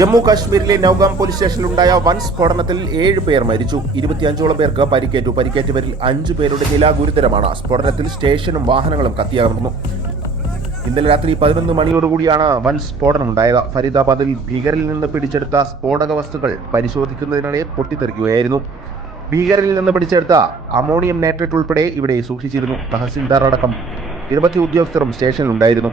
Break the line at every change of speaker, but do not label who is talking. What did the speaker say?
ജമ്മു കാശ്മീരിലെ നൌഗാം പോലീസ് സ്റ്റേഷനിലുണ്ടായ വൻ സ്ഫോടനത്തിൽ ഏഴ് പേർ മരിച്ചു. ഇരുപത്തിയഞ്ചോളം പേർക്ക് പരിക്കേറ്റു. പരിക്കേറ്റവരിൽ അഞ്ചു പേരുടെ നില ഗുരുതരമാണ്. സ്ഫോടനത്തിൽ സ്റ്റേഷനും വാഹനങ്ങളും കത്തിയമർന്നു ഇന്നലെ രാത്രി പതിനൊന്ന് മണിയോടുകൂടിയാണ് വൻ സ്ഫോടനം ഉണ്ടായത് ഫരീദാബാദിൽ ഭീകരിൽ നിന്ന് പിടിച്ചെടുത്ത സ്ഫോടക വസ്തുക്കൾ പരിശോധിക്കുന്നതിനിടെ പൊട്ടിത്തെറിക്കുകയായിരുന്നു. ഭീകരിൽ നിന്ന് പിടിച്ചെടുത്ത അമോണിയം നൈട്രേറ്റ് ഉൾപ്പെടെ ഇവിടെ സൂക്ഷിച്ചിരുന്നു തഹസിൽദാർ അടക്കം. നിരവധി ഉദ്യോഗസ്ഥരും സ്റ്റേഷനിലുണ്ടായിരുന്നു.